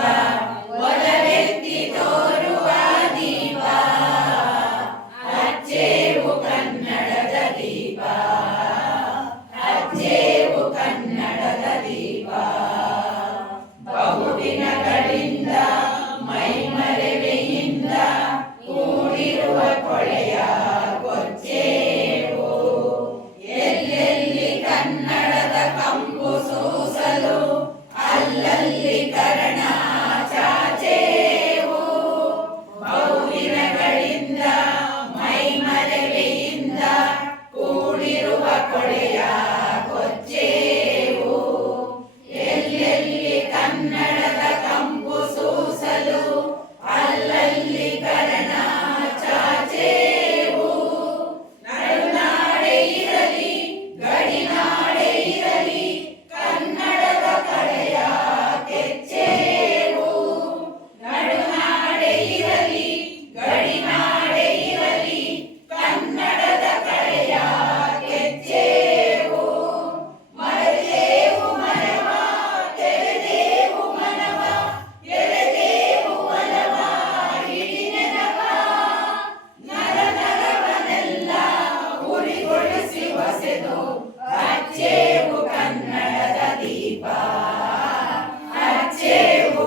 Amen. Korea.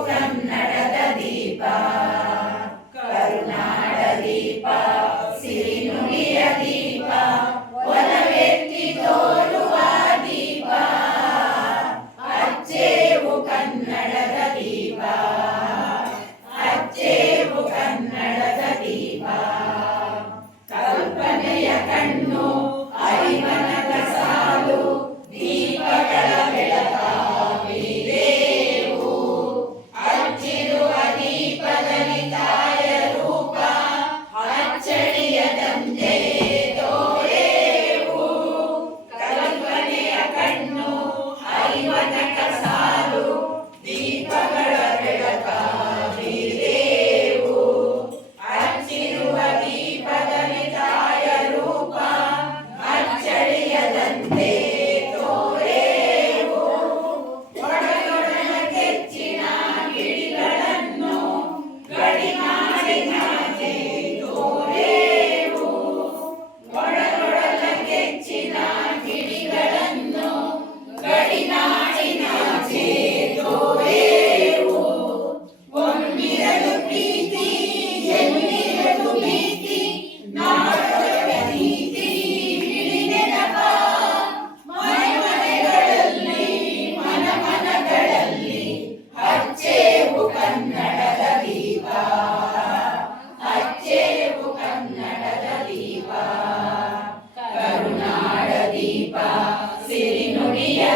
ಕನ್ನಡದ ದೀಪ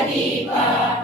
Adipa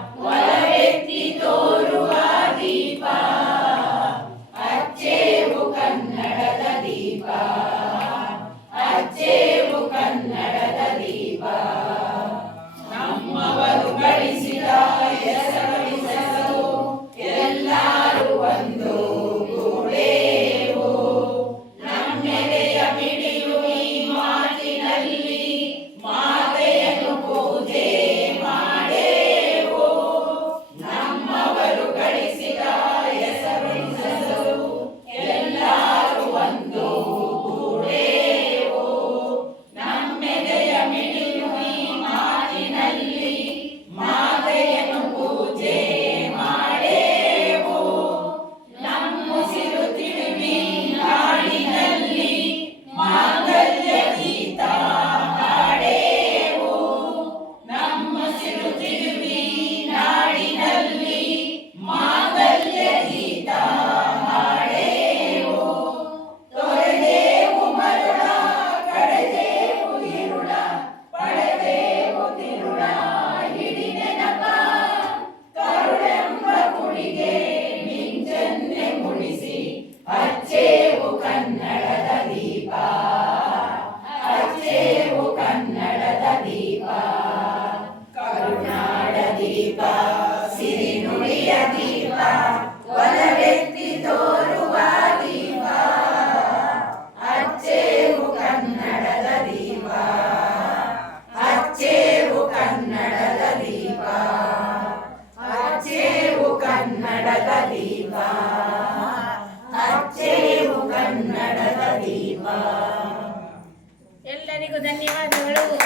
ధన్యవాదాలు